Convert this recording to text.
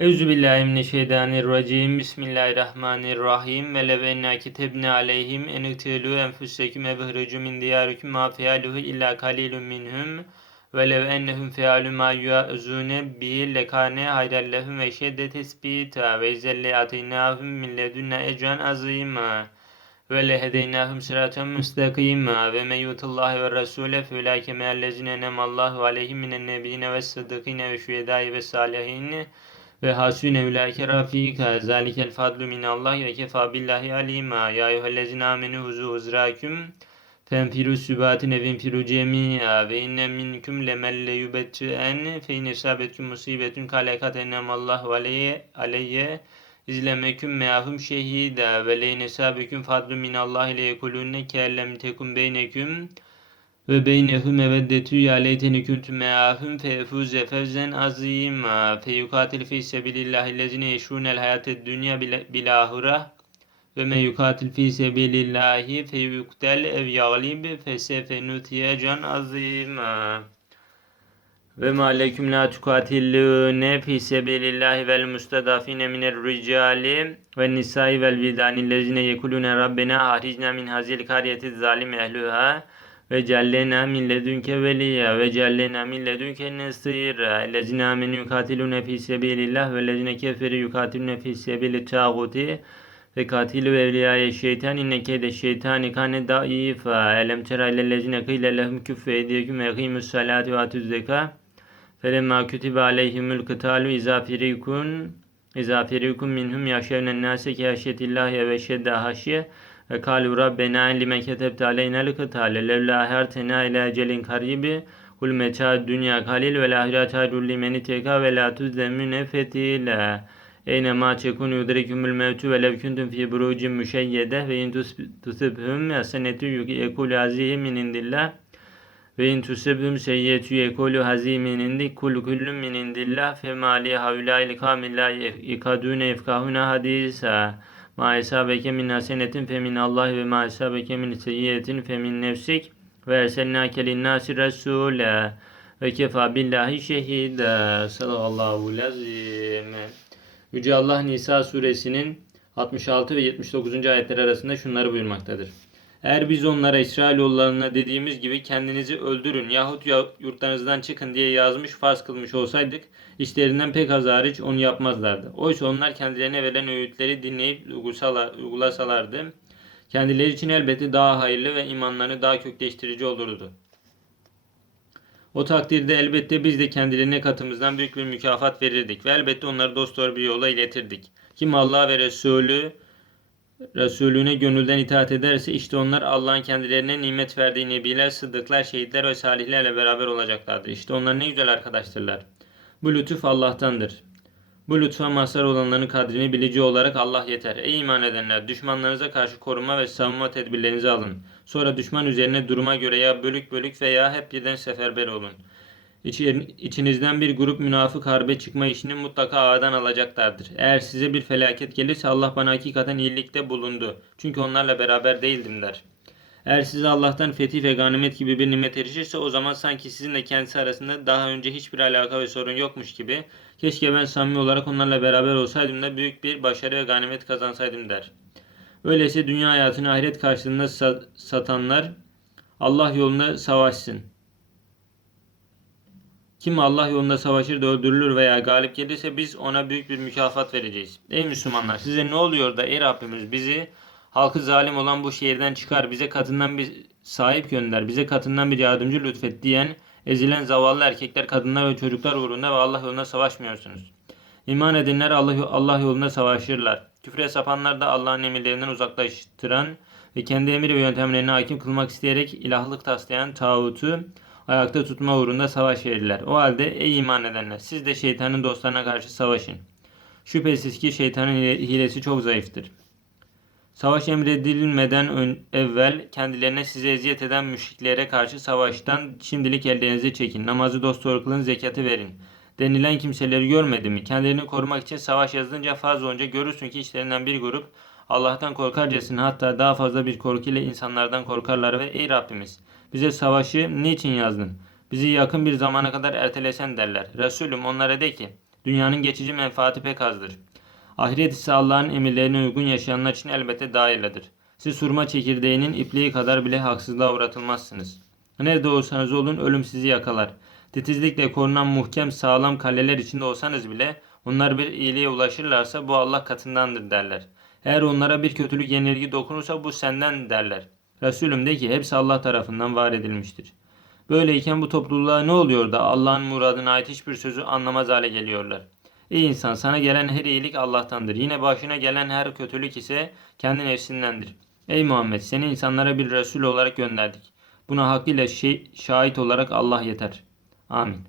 Euzubillahimineşşeytanirracim. Bismillahirrahmanirrahim. Ve lev enna kitebne aleyhim en iktelu enfuseküm ebhrucu min diyarikum ma fealuhu illa kalilun minhum. Ve lev ennehum fealu ma yuazune bihi lekane hayran lehum ve şedde tesbita ve izelle ataynahum min ledunna ecran azima. Ve lehedeynahum sıraten müstakima ve men yutillahi ve rasule fe ulaike me'ellezine enemallahu aleyhim minen nebiyyine ve sıddıkine ve şühedai ve salihin ve hasune ulaike rafika. Zalikel fadlu minallahi ve kefa billahi alima. Ya eyyühellezine amenu huzu uzrakum fenfiru sübatin evin firu cemi'a. Ve inne minkum lemel leyubetti'en fe in isabetkum musibetun kalekat ennemallahu aleyye aleyye. İzlemeküm meahum şehida. Ve leyn isabeküm fadlu minallahi leyekulunne kellem tekum beyneküm ve beynehum meveddetü ya leyteni kuntum meahum fefuze fevzen azima feyukatil fi sebilillahi lezine yeşrunel hayated dünya bilahura ve men yukatil fi sebilillahi feyuktel ev yaglib fesefe nutiye can azima ve ma leküm la tukatillune fi sebilillahi vel mustadafine minel ricali ve nisai vel vidani lezine yekulune rabbena haricna min hazil kariyeti zalim ehluha ve cellena min ledünke veliya ve cellena min ledünke nesira lezine amenu yukatilune fi sebilillah ve lezine keferi yukatilune fi sebili tağuti ve katilu evliyaya şeytan inne keyde şeytani kane daifa elem tera lezine kıyle lehum küffe ediyeküm ve kıymus salati ve atüz zeka felemma kütibe aleyhimül kıtalu izâ firikun izâ firikun minhum yaşevnen nâse ki haşyetillahi ve şedde haşye ve kalu rabbena lime ketebte aleynel kıtale levla hertena ila ecelin karibi kul meta dünya kalil ve lahirat hayrul limeni teka ve la tuzlemüne fetile Eyne ma çekun yudrikumul mevtu ve lev kuntum fi burucin müşeyyede ve in tusibhum hasenetü yekulu hazihi min indillah ve in tusibhum seyyetü yekulu hazihi min indik. Kul kullun min indillah fe mali havlayil kamilla ikadune ifkahuna hadisa ma esabeke min hasenetin fe min Allah ve ma esabeke min seyyiyetin fe min nefsik ve erselnake linnâsi resûle ve kefa billahi şehida sallallahu lazim. Yüce Allah Nisa suresinin 66 ve 79. ayetler arasında şunları buyurmaktadır. Eğer biz onlara İsrailoğullarına dediğimiz gibi kendinizi öldürün yahut yurtlarınızdan çıkın diye yazmış farz kılmış olsaydık işlerinden pek az hariç onu yapmazlardı. Oysa onlar kendilerine verilen öğütleri dinleyip uygulasalardı kendileri için elbette daha hayırlı ve imanlarını daha kökleştirici olurdu. O takdirde elbette biz de kendilerine katımızdan büyük bir mükafat verirdik ve elbette onları dosdoğru bir yola iletirdik. Kim Allah ve Resulü Resulüne gönülden itaat ederse işte onlar Allah'ın kendilerine nimet verdiği nebiler, sıddıklar, şehitler ve salihlerle beraber olacaklardır. İşte onlar ne güzel arkadaştırlar. Bu lütuf Allah'tandır. Bu lütfa mazhar olanların kadrini bilici olarak Allah yeter. Ey iman edenler! Düşmanlarınıza karşı koruma ve savunma tedbirlerinizi alın. Sonra düşman üzerine duruma göre ya bölük bölük veya hep birden seferber olun. İçinizden bir grup münafık harbe çıkma işini mutlaka ağdan alacaklardır. Eğer size bir felaket gelirse Allah bana hakikaten iyilikte bulundu. Çünkü onlarla beraber değildim der. Eğer size Allah'tan fetih ve ganimet gibi bir nimet erişirse o zaman sanki sizinle kendisi arasında daha önce hiçbir alaka ve sorun yokmuş gibi keşke ben samimi olarak onlarla beraber olsaydım da büyük bir başarı ve ganimet kazansaydım der. Öyleyse dünya hayatını ahiret karşılığında satanlar Allah yolunda savaşsın. Kim Allah yolunda savaşır da öldürülür veya galip gelirse biz ona büyük bir mükafat vereceğiz. Ey Müslümanlar size ne oluyor da ey Rabbimiz bizi halkı zalim olan bu şehirden çıkar bize katından bir sahip gönder bize katından bir yardımcı lütfet diyen ezilen zavallı erkekler kadınlar ve çocuklar uğrunda ve Allah yolunda savaşmıyorsunuz. İman edenler Allah, Allah yolunda savaşırlar. Küfre sapanlar da Allah'ın emirlerinden uzaklaştıran ve kendi emir ve yöntemlerine hakim kılmak isteyerek ilahlık taslayan tağutu ayakta tutma uğrunda savaş verirler. O halde ey iman edenler siz de şeytanın dostlarına karşı savaşın. Şüphesiz ki şeytanın hilesi çok zayıftır. Savaş emredilmeden evvel kendilerine size eziyet eden müşriklere karşı savaştan şimdilik ellerinizi çekin. Namazı dosdoğru kılın, zekatı verin. Denilen kimseleri görmedi mi? Kendilerini korumak için savaş yazılınca fazla önce görürsün ki içlerinden bir grup Allah'tan korkarcasına hatta daha fazla bir korku ile insanlardan korkarlar ve ey Rabbimiz bize savaşı niçin yazdın? Bizi yakın bir zamana kadar ertelesen derler. Resulüm onlara de ki Dünyanın geçici menfaati pek azdır. Ahiret ise Allah'ın emirlerine uygun yaşayanlar için elbette daha. Siz hurma çekirdeğinin ipliği kadar bile haksızlığa uğratılmazsınız. Nerede olsanız olun ölüm sizi yakalar. Titizlikle korunan muhkem sağlam kaleler içinde olsanız bile onlar bir iyiliğe ulaşırlarsa bu Allah katındandır derler. Eğer onlara bir kötülük yenilgi dokunursa bu senden derler. Resulüm de ki hepsi Allah tarafından var edilmiştir. Böyleyken bu topluluğa ne oluyor da Allah'ın muradına ait hiçbir sözü anlamaz hale geliyorlar. Ey insan sana gelen her iyilik Allah'tandır. Yine başına gelen her kötülük ise kendi nefsindendir. Ey Muhammed seni insanlara bir Resul olarak gönderdik. Buna hakkıyla şahit olarak Allah yeter. Amin.